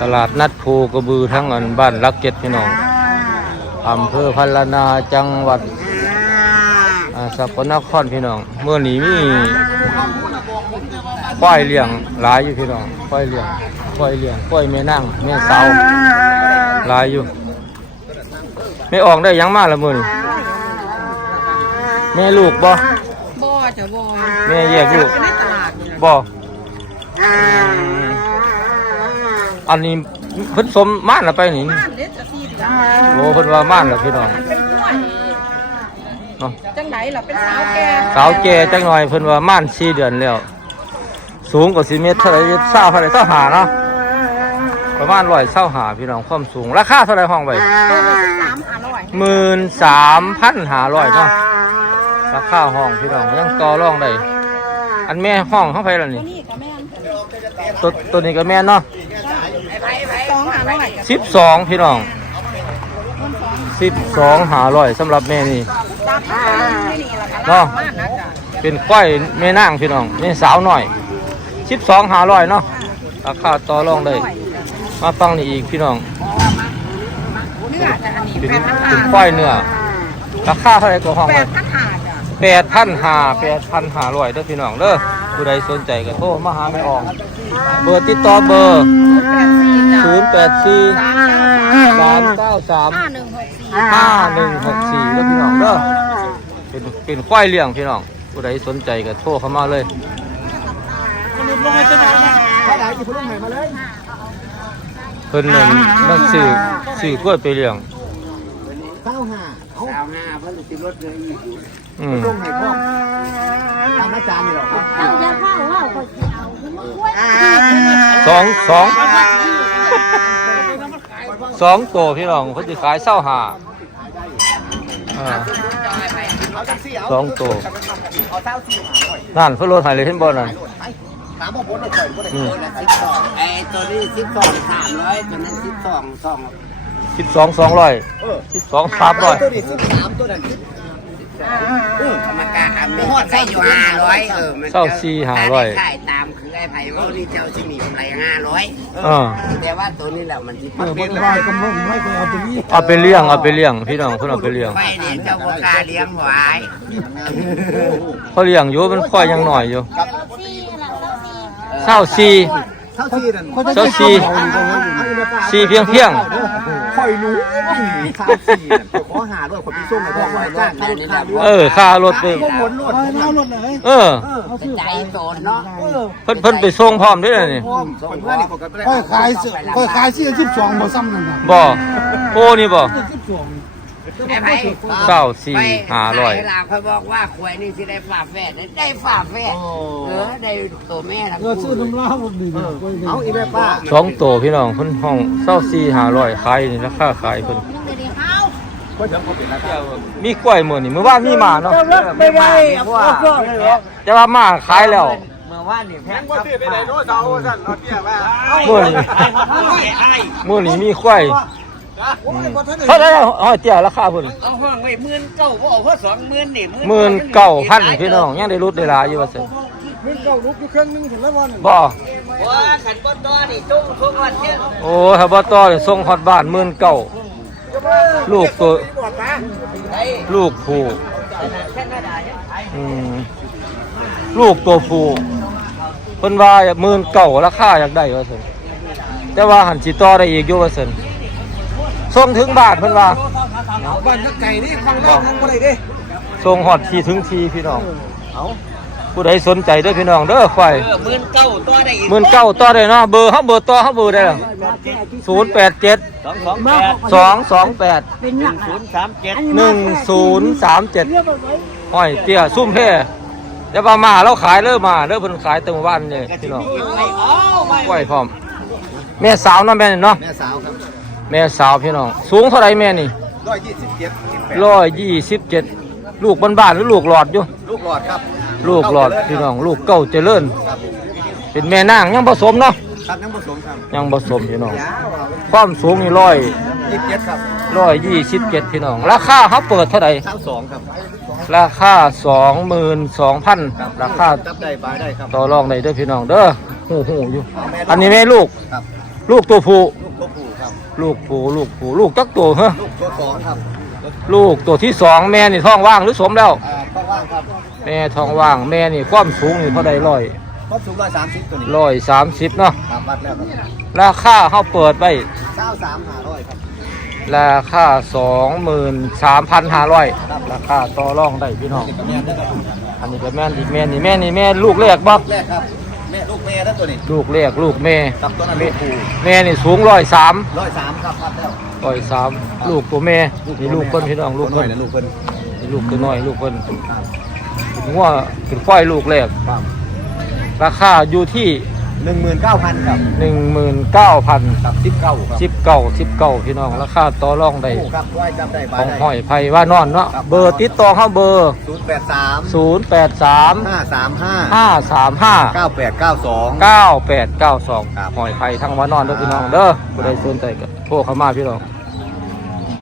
ตลาดนัดภูกระบือทั้งอันบ้านรักเก็ตพี่น้องอำเภอพันลนา จังหวัดอ่าสกลนครพี่น้อง เมื่อนี้มีควายเลี้ยงหลายอยู่พี่น้องควายเลี้ยงควายเลี้ยงควายแม่นั่งแม่สาวหลายอยู่ ไม่ออกได้หยังมาละมือนี่แม่ลูกบ่บ่จะบ่แม่แยกลูกในตลาดนี่ล่ะบ่ อันนี้เพิ่นสมม่านละไปนี่บ้านเด็ดจะสี่เดือนโอ้เพิ่นว่าม่านละพี่น้องมันเป็นกล้วยเนาะจังไหนล่ะเป็นสาวแก่สาวแก่จังหน่อยเพิ่นว่าม่าน4เดือนแล้ว สูงกว่า4เมตรเท่าไหร่เศร้าเท่าไหร่เศร้าหาเนาะประมาณร้อยเศร้าหาพี่น้องความสูงราคาเท่าไหร่ห้องไว้ตัวละสามห้าร้อยหมื่นสามพันหาร้อยเนาะราคาห้องพี่น้องยังต่อรองได้ อันแม่ห้องเข้าไปแล้วตัวนี่ นี้ก็แม่นตัวตัวนี้ก็แม่นเนาะสองห้าร้อยกับสิบสองพี่น้องสิบสองหาร้อยสำหรับแม่นี่ตับตัวนี้นี่ล่ะก็เนาะลากมากนะจ๊ะเป็นควายแม่นางพี่น้องแม่สาวหน่อยสิบสองหาร้อยเนาะราคาต่อรองได้มาฟังนี่อีกพี่น้องเนื้อแต่อันนี้เป็นแปดพันเป็นห้าควายเนื้อราคาเท่าไหร่ตัวห้องแปไว้ดพันห้าจ้ะ แปดพันห้าแปดพันห้าร้อยเด้อพี่น้องเด้อผู้ใดสนใจก็โทรมาหาไม่ออกเบอร์ติดต่อเบอร์แปดสี่จ้ะศูนย์แปดสี่สามเก้าสามสามเก้าสามห้าหนึ่งหกสี่ห้าหนึ่งหกสี่เด้อพี่น้องเด้อเป็นเป็นควายเลี้ยงพี่น้องผู้ใดสนใจก็โทรเข้ามาเลยเพิ่นนั่นมันซื้อซื้อกล้วยไปเลี้ยงเก้าห้าเอาเก้าห้าเพิ่นสิรถเลย อีกอืมลงให้พ่อตามอาจารย์นี่หรอกเอาอย่าเข้าว่าคนสิเอาคือมันกล้วยสองสองสองตัวพี่น้องเพิ่นสิขายเศร้าหาอ่าเอาจังซี่เอาสองตัวเอาเท้าสี่หาหน่อยนั่นเพิ่นรถให้เลยเห็นบ่นั่นไปถามว่าพ้นเราปล่อยบ่ได้อืมสิบสองไอ้ตัวนี้สิบสองสามร้อยตัวนั้นสิบสองสองสิบสองสองร้อยเออสิบสองสามร้อยตัวนี้สิบสามตัวนั้นสิบเออธรรมกาอันนี้ใส่อยู่ห้าร้อยเออมันเศร้าสี่ห้าร้อย ขายตามคือไอ้ไผ่ว่านี่เจ้าสิมีกำไรห้าร้อยอ่าแต่ว่าตัวนี้แหละมันสิเออบ่ได้กำลังไม่เคยเอาตัวนี้เอาไปเลี้ยงเอาไปเลี้ยงพี่น้องเพิ่นเอาไปเลี้ยงไฟนี่เจ้าบ่กล้าเลี้ยงไว้เขาเลี้ยงอยู่มันค่อยยังหน่อยอยู่ซี่ล่ะเจ้าซี่เศร้าสี่เท่าที่นั่นเศร้าสี่สี่เพียงเพียงค อยรู้สามสี่นั่นขอหาด้วยคนที่ส่งให้พ่อว่าจ้างค่ารถค่าเรือเออค่ารถไปก็หมุนรถเอารถเลยเออใจโจรเนาะเพิ่นเพิ่นไปส่งพร้อมเด้วยนี่พ่อมส่งเพื่อนนี่ปกติค่อยขายสิค่อยขายสี่สิบสองบ่ซ้ำนั่นน่ะบ่โอ้นี่บ่สิบสอง ไอ้ไผ่เศร้าสี่ห้าร้อยเวลาเขาบอกว่าควายนี่สิได้ฝาแฝดได้ฝาแฝดเออได้ตัวแม่ทั้งเออซื้อน้ำลาวบ่ดีเนี่ยเอาอีแม่ป้าสองตัวพี่น้องเพิ่นห้องเศร้าสี่ห้าร้อยขายนี่ราคาขายเพิ่นนึงเดี๋ยวนี้เฮาก็เดี๋ยวเขาเป็นแล้วมีกล้วยมื้อนี่มื้อวานมีหมาเนาะไม่ได้เพราะว่าแต่ว่าหมาขายแล้วเมื่อวานนี่แพงว่าซื้อไปได้โน้ตเอาสั่นเอาเตี้ยว่ามื้อนี้มื้อนี้มีกล้วย เท่าไหร่ห้อยเตี้ยราคาเพิ่นเอาห้องไว้หมื่นเก้าบ่เอาเพราะสองหมื่นนี่หมื่นเก้าพันพี่น้องยังได้ลดได้หลายอยู่ว่าซั่นมึงเก่าลุกอยู่เครื่องนึงถึงแล้ววันบ่ว่าขันบ่ต่อนี่จุ้งทุกวันเนี่ยโอ้ถ้าบ่ต่อนี่ส่งฮอดบ้านหมื่นเก้าลูกตัวลูกผู้อืมลูกตัวผู้เพิ่นว่าหมื่นเก้าราคาอยากได้ว่าซั่นแต่ว่าหันสิต่อได้อีกอยู่ว่าซั่น ส่งถึงบ้านเพิ่นว่า บ้านนักไก่นี่ฟังได้ฟังบ่ได้เด้ส่งฮอดที่ถึงที่พี่น้องผู้ใดสนใจเด้อพี่น้องเด้อควายเออหมื่นเก้าต่อได้อีกหมื่นเก้าต่อได้เนาะเบอร์เขาเบอร์ต่อเขาเบอร์ได้หรอศูนย์แปดเจ็ดสองสองแปดสองสองแปดเป็นหยังศูนย์สามเจ็ดหนึ่งศูนย์สามเจ็ดห้อยเตี้ยซุ่มเพ่เดี๋ยวมามาเราขายเริ่มมาเริ่มเพิ่นขายเต็มบ้านเลยพี่น้องไม่เอาไม่ไหวพร้อม แม่สาวเนาะแม่นี่เนาะแม่สาวครับ แม่สาวพี่น้อง สูงเท่าไรแม่นี่ร้อยยี่สิบเจ็ดร้อยยี่สิบเจ็ดลูกบ้านๆหรือลูกหลอดอยู่ ลูกหลอดครับ ลูกหลอดพี่น้อง ลูกเก้าเจริญ เป็นแม่นางยังผสมเนาะครับยังผสมครับยังผสมพี่น้อง ความสูงนี่ร้อยยี่สิบเจ็ดครับร้อยยี่สิบเจ็ดพี่น้อง ราคาเขาเปิดเท่าไหร่สามสองครับ ราคาสองหมื่นสองพันราคาจับได้บายได้ครับ ต่อรองได้เด้อพี่น้องเด้อหูหูอยู่ อันนี้แม่ลูกครับลูกตัวผู้ ลูกตัวผู้ครับลูกผู้ลูกผู้ลูกจักตัวเหรอลูกตัวสองครับลูกตัวที่สองแม่นี่ท้องว่างหรือสมแล้ว อ่าข้างว่างครับแม่ท้องว่างแม่นี่ความสูงนี่เท่าใดร้อยครบสูงร้อยสามสิบตัวนี้ร้อยสามสิบเนาะครับวัดแล้วครับราคาเขาเปิดไว้เก้าสามห้าร้อยครับราคาสองหมื่นสามพันห้าร้อยราคาต่อรองได้พี่น้องนี่ก็แม่ได้ครับอันนี้ก็แม่นอีกแม่นี่แม่นี่แม่ลูกแรกบ่แรกครับ แม่ลูกแม่แล้วตัวนี้ลูกแรกลูกแม่กับตัวนั้นลูกผู้แม่นี่สูงร้อยสามร้อยสามครับวัดแล้วร้อยสามลูกตัวแม่นี่ลูกเพิ่นพี่น้องลูกตัวเพิ่นน้อยนะลูกเพิ่นนี่ลูกตัวน้อยลูกเพิ่นถึงว่าเป็นควายลูกแรกครับราคาอยู่ที่ หนึ่งหมื่นเก้าพันครับหนึ่งหมื่นเก้าพันกับสิบเก้าครับสิบเก้าสิบเก้าพี่น้องราคาต่อรองได้ผู้ครับไหวจำได้ขบาองได้ห้อยไผ่ว่านอนเนาะเบอร์ติดต่อเข้าเบอร์ ศูนย์แปดสามศูนย์แปดสามห้าสามห้าห้าสามห้าเก้าแปดเก้าสองเก้าแปดเก้าสองครับหอยไผ่ทั้งวันนอนเด้อพี่น้องเด้อผู้ใดสนใจก็โทรเข้ามาพี่น้อง